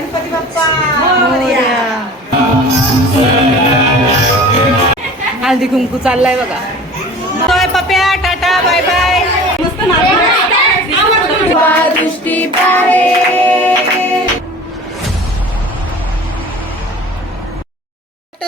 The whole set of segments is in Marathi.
गणपती बाप्पा. हळदी कुंकू चाललाय बघा. Bye Pappya tata bye bye. मस्त दृष्टी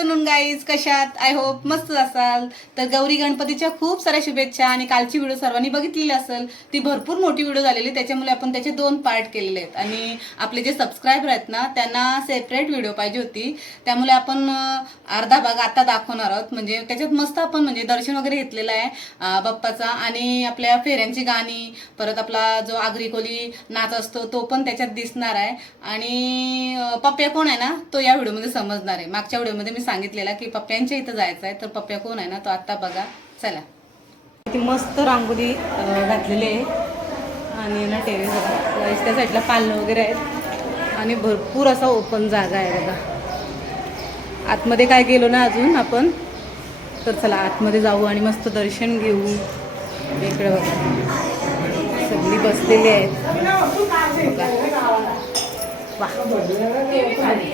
आफ्टरनून गाईज कशात? आय होप मस्त असाल. तर गौरी गणपतीच्या खूप साऱ्या शुभेच्छा आणि कालची व्हिडिओ सर्वांनी बघितलेली असेल. ती भरपूर मोठी व्हिडिओ झालेली त्याच्यामुळे आपण त्याचे दोन पार्ट केलेले आहेत. आणि आपले जे सबस्क्रायबर आहेत ना त्यांना सेपरेट व्हिडिओ पाहिजे होती. त्यामुळे आपण अर्धा भाग आता दाखवणार आहोत. म्हणजे त्याच्यात मस्त आपण म्हणजे दर्शन वगैरे घेतलेलं आहे बाप्पाचा. आणि आपल्या फेऱ्यांची गाणी परत आपला जो आगरी कोली नाच असतो तो पण त्याच्यात दिसणार आहे. आणि पप्पे पप्प्या कोण आहे ना तो या व्हिडिओमध्ये समजणार आहे. मागच्या व्हिडिओमध्ये मी सांगितलेला की पप्प्यांच्या इथं जायचं आहे तर पप्प्या कोण आहे ना तो आत्ता बघा. चला. ती मस्त रांगोळी घातलेली आहे. आणि ना टेरेस बघा त्या साईडला पालनं वगैरे आहेत. आणि भरपूर असा ओपन जागा आहे बघा. आतमध्ये काय गेलो ना अजून आपण? तर चला आतमध्ये जाऊ आणि मस्त दर्शन घेऊ. इकडे बघा. सगळी बसलेली आहेत.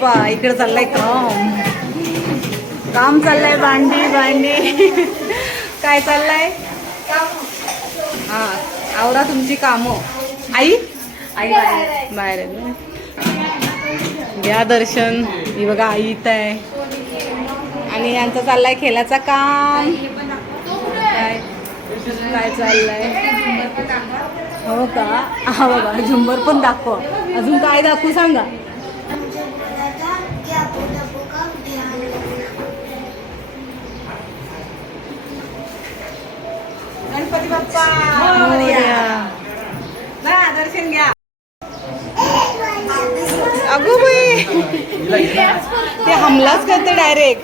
वा इकडे चाललाय काम. काम चाललंय भांडी भांडी. काय चाललंय? हा आवरा तुमची कामं. आई? आई बाहेर घ्या दर्शन. ही बघा आई इथं आहे. आणि यांचा चाललाय खेळाचा काम. काय? काय चाललंय? हो का? हा बघा झुंबर पण दाखव. अजून काय दाखवू सांगा? गणपती बाप्पा ना दर्शन घ्या. अगो बाई. ते हमलाच करते डायरेक्ट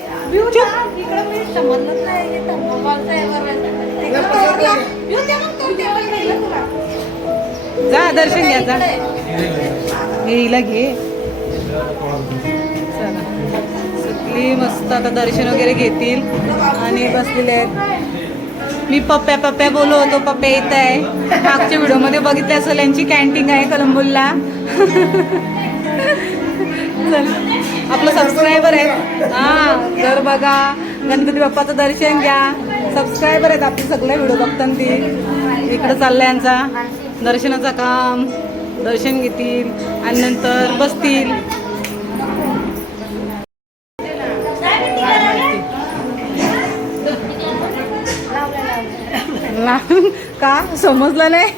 जा दर्शन घ्या जा. हे हिला घे सगळी मस्त. आता दर्शन वगैरे घेतील. आणि बसलेले आहेत. मी पप्प्या पप्प्या बोललो होतो पप्प्या येत आहे मागच्या व्हिडिओमध्ये बघितलं असेल यांची कॅन्टीन आहे कलंबुलला. चल. आपलं सबस्क्रायबर आहेत. हा घर बघा. गणपती बाप्पाचं दर्शन घ्या. सबस्क्रायबर आहेत आपले सगळे व्हिडिओ बघतात ती. इकडं चाललंय यांचा. दर्शनाचं काम. दर्शन घेतील. आणि नंतर बसतील. का? समजलं नाही?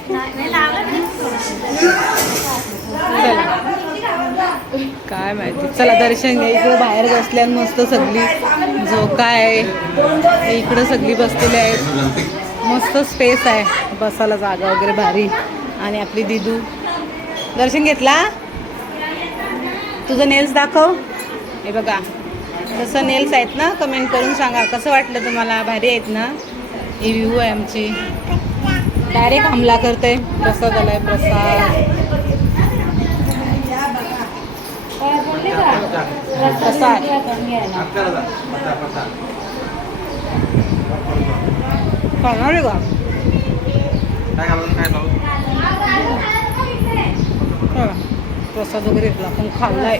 काय माहिती? चला दर्शन घ्या. इकडं बाहेर बसल्या मस्त सगळी झोका आहे. इकडं सगळी बसलेली आहेत. मस्त स्पेस आहे. बसायला जागा वगैरे भारी. आणि आपली दिदू. दर्शन घेतला? तुझं नेल्स दाखव. हे बघा. तसं नेल्स आहेत ना? कमेंट करून सांगा. कसं वाटलं तुम्हाला? भारी आहेत ना? ही व्ह्यू आहे आमची. डायरेक्ट हमला करते प्रसाद आलाय प्रसाद. प्रसाद. आहे का? प्रसाद वगैरे घेतला पण खाल्लाय.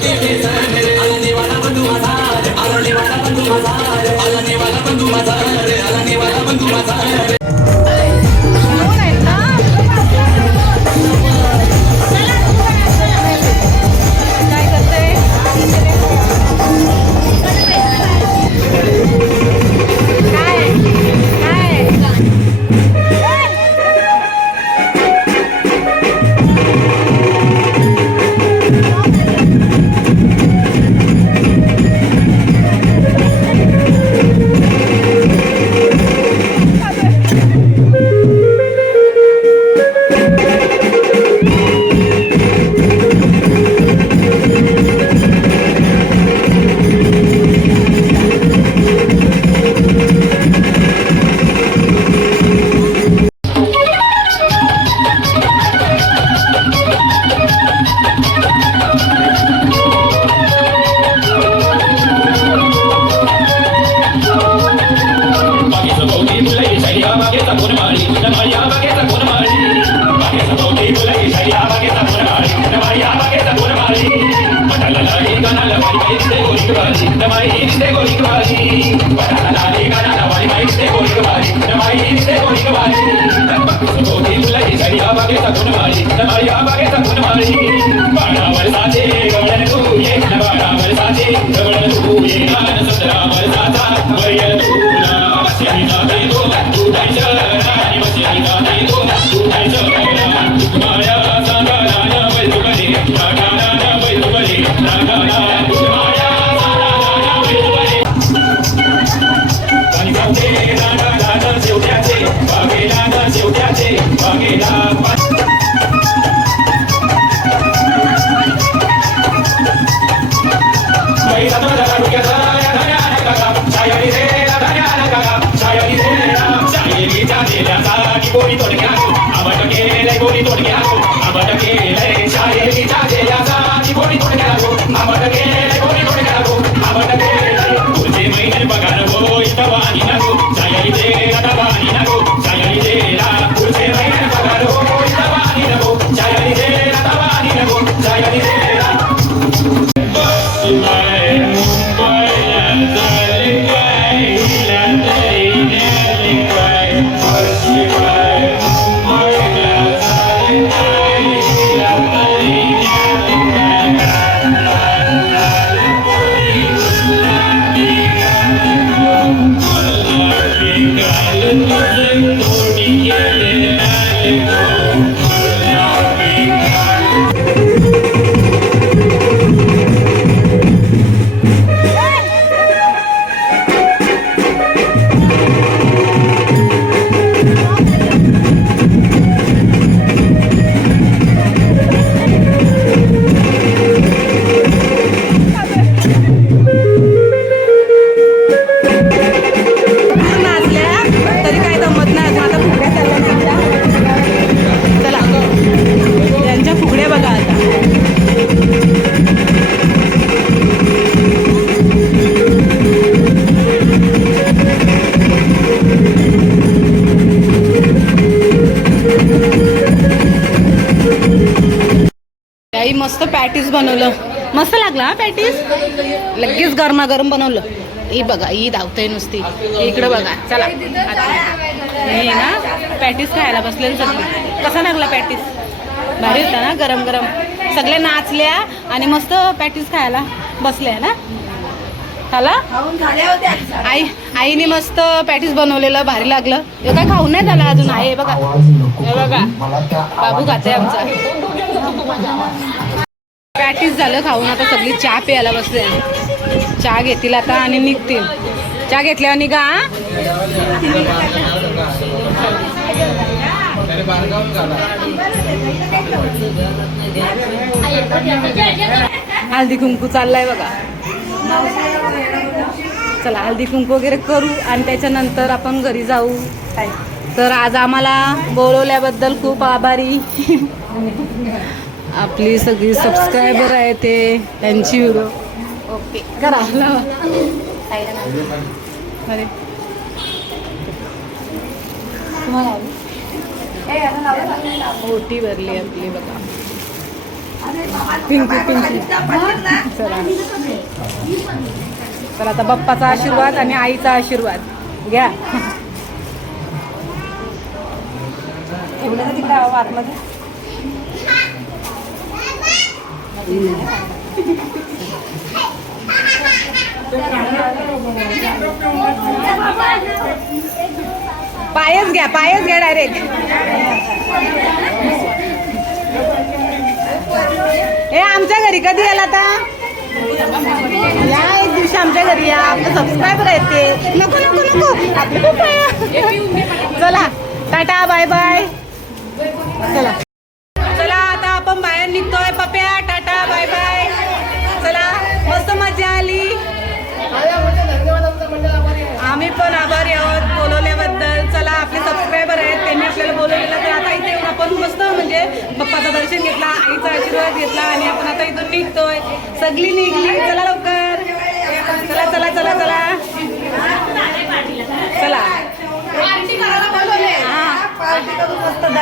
दोन बागेचा कोण माळी रमाई या बागेचा कोण माळी बागेचा मोठी फुलं इशाई या बागेचा कोण माळी रमाई या बागेचा कोण माळी पटाला लाडी गाणाला वाई बाईच ते गोष्ट भाजी रमाई हीच ते गोष्ट भाजी पटाला लाडी गाणाला वाई बाईच ते गोष्ट भाजी रमाई हीच ते गोष्ट भाजी मोठी फुलं इशाई पूर्ण लगेच गरमागरम बनवलं. ही बघा ही धावतंय नुसती. इकडं बघा चला. आता. ना पॅटीस खायला बसले सगळी. कसा लागला पॅटीस? भारी होता ना गरम गरम सगळे नाचल्या आणि मस्त पॅटीस खायला बसल्या ना. झाला आई आईने मस्त पॅटीस बनवलेलं भारी लागलं. हे काय खाऊन नाही झालं अजून आहे हे बघा. हे बघा. बाबू खाते आमचा. पॅटीस झालं खाऊन आता सगळी चहा प्यायला बसले चहा घेतील आता आणि निघतील. चहा घेतल्यावर निघा हा? हळदी कुंकू चाललाय बघा. चला हळदी कुंकू वगैरे करू आणि त्याच्यानंतर आपण घरी जाऊ. तर आज आम्हाला बोलवल्याबद्दल खूप आभारी. आपली सगळी सबस्क्रायबर आहे ते त्यांची व्हिडिओ ओके. करा. अरे? ओटी भरली आपली बघा. पिंकी पिंकी. चला. तर आता बाप्पाचा आशीर्वाद आणि आईचा आशीर्वाद. घ्या. एवढं तिकडे आतमध्ये पायच घ्या पायच घ्या डायरेक्ट हे आमच्या घरी कधी आला आता? या एक दिवशी आमच्या घरी या. आपलं सबस्क्रायबर आहेत ते. नको नको नको. खूप चला टाटा बाय बाय चला. आपण मस्त म्हणजे बाप्पाचं दर्शन घेतला आईचा आशीर्वाद घेतला आणि आपण आता इथून निघतोय. सगळी निघली. चला लवकर. चला चला चला चला. चला.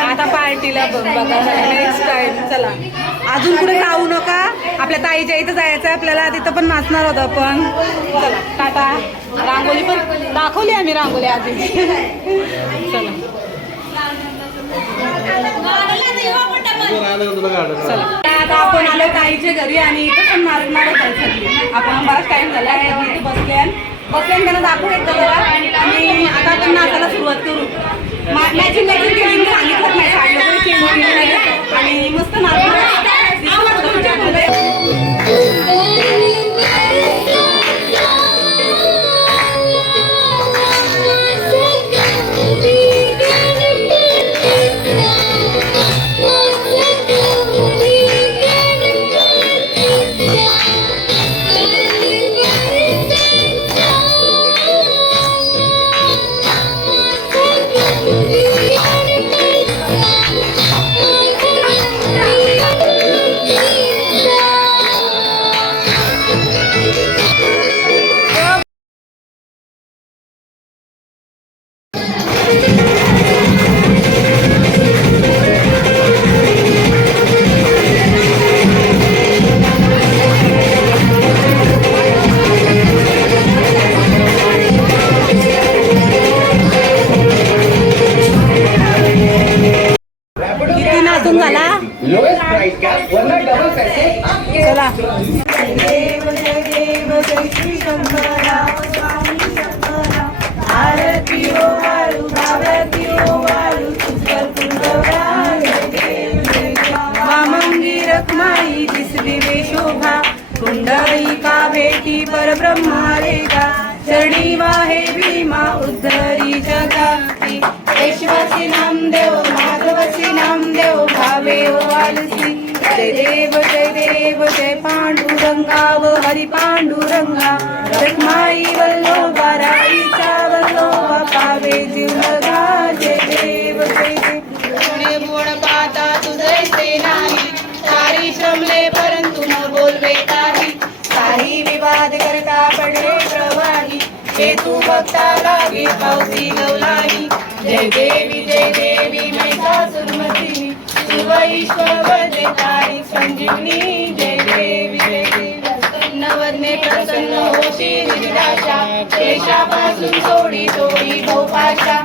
आता पार्टीला बघा नेक्स्ट टाइम चला. अजून कुठे जाऊ नका. आपल्या ताईच्या इथं जायचं आहे. आपल्याला तिथं पण नाचणार होतं आपण. चला टाटा. रांगोली पण दाखवली आम्ही रांगोली आधी. चला. आता आपण आलो ताईच्या घरी आणि इथं पण मारत मारत सगळी. आपण बराच टाइम झाला आहे इथे बसले बसले त्यांना दाखवू येतो जरा. आणि आता आपण नाचायला सुरुवात करू. मॅचिंग मॅचिंग केली मी सांगितलं नाही. साडी वगैरे चेंज केली आणि मस्त नाचणार भीमा उद्धरी जगाती यशवसी नामदेव माधवसी नामदेव भावे वालसी जय देव जय देव जय पांडुरंगा व हरी पांडुरंगा। रखमाई वल्लोबा राईचा वल्लोबा पावे जीव लगा जय देव जय देव। बोड पाता तुझे सेना तू बघता लागे पावसी गवलाई जय देवी जय देवी मैसासुरमती शिव ईश्वर वदे तारी संजीवनी. जय देवी जय देवी. नवदने प्रसन्न होती निराशा शेषापासून सोडी सोडी भोपाशा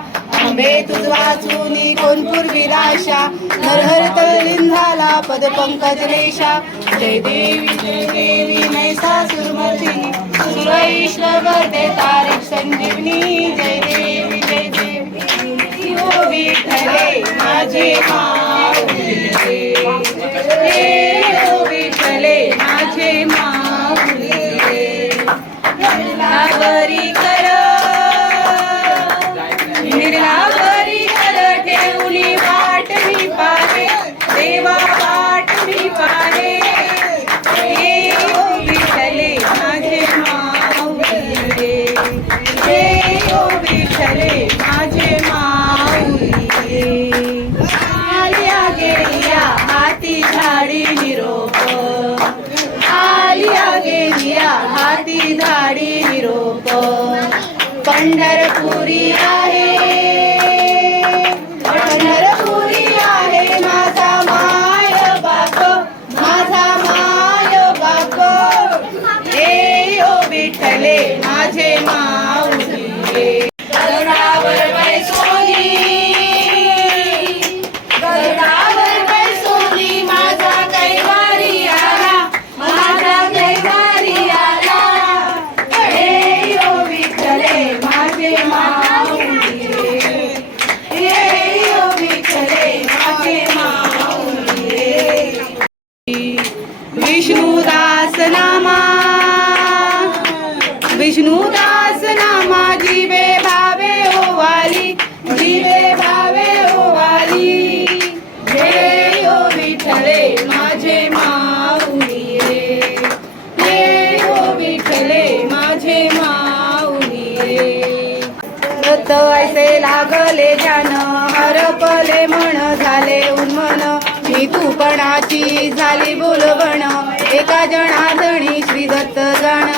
आंबे तुझ वाचूनी कोणपूर विराशा नरहर तळलीन झाला पद पंकज रेषा. जय देवी जय देवी मैसासुरमर्दिनी सुरमती सुरईश्वर दे तारिक संजीवनी. जय देवी जय देवी. हो विठ्ठले माझे मा. धाडी झाडी निरोप पंढरपुरी आहे माझे माऊली. ऐसे लागले जान हरपले म्हण झाले उन्मन. मी तूपणाची झाली बोलवण एका जणाधणी श्री दत्त जाण.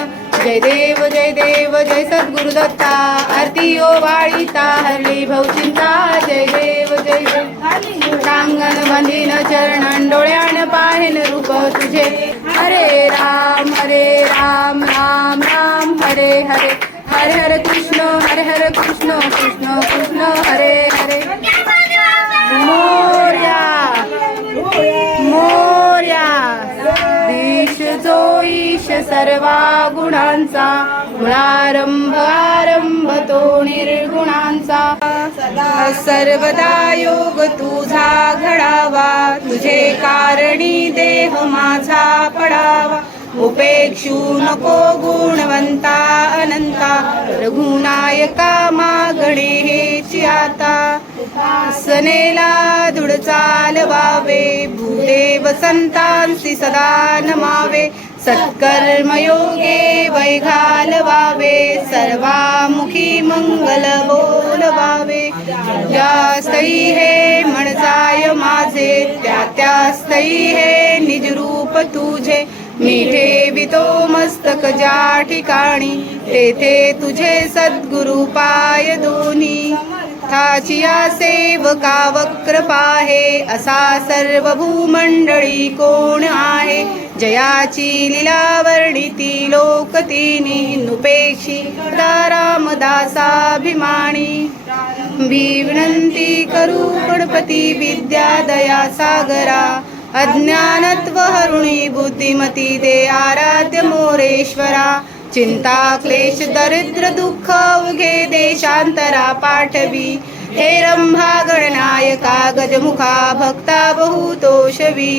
जय देव जय देव जय सद्गुरु दत्ता आरती ओ वाळीता हरली भौचिंता जय देव जय देव. टांगण बांधीन चरण डोळ्यान पाहेन रूप तुझे. हरे राम हरे राम राम राम हरे हरे। हरे हरे कृष्ण हरे हरे कृष्ण कृष्ण कृष्ण हरे हरे। मोर्या मोर्या। ईश जो ईश सर्वा गुणांचा। गुणारंभ आरंभ तो निर्गुणांचा। सर्वदा योग तुझा घडावा. तुझे कारणी देह माझा पडावा. उपेक्षू नको गुणवंता अनंता. रघुनायका मागणे हेची आता. सनेला धुड चालवावे. भूदेव संतांसी सदा नमावे. सत्कर्मयोगे वैघालवावे सर्वामुखी मंगल बोलवावे ज्यास्तई हे म्हणजाय माझे त्या त्या हे निज रूप तुझे। मी ठेवितो मस्तक ज्या ठिकाणी तेथे तुझे सद्गुरु पाय दोन्ही। थाचिया सेवका वक्र पाहे असा सर्व भूमंडळी कोण आहे? जयाची लीला वर्णिती लोकतिनी नुपेक्षी रामदासाभिमानी. विनंती करू गणपती विद्या दया सागरा. अज्ञानत्व हरुणी बुद्धिमती दे आराध्य मोरेश्वरा. चिंता क्लेश दरिद्र दुःख उघे देशांतरा पाठवी. हे रंभा गणनायका गजमुखा भक्ता बहुतोषवी.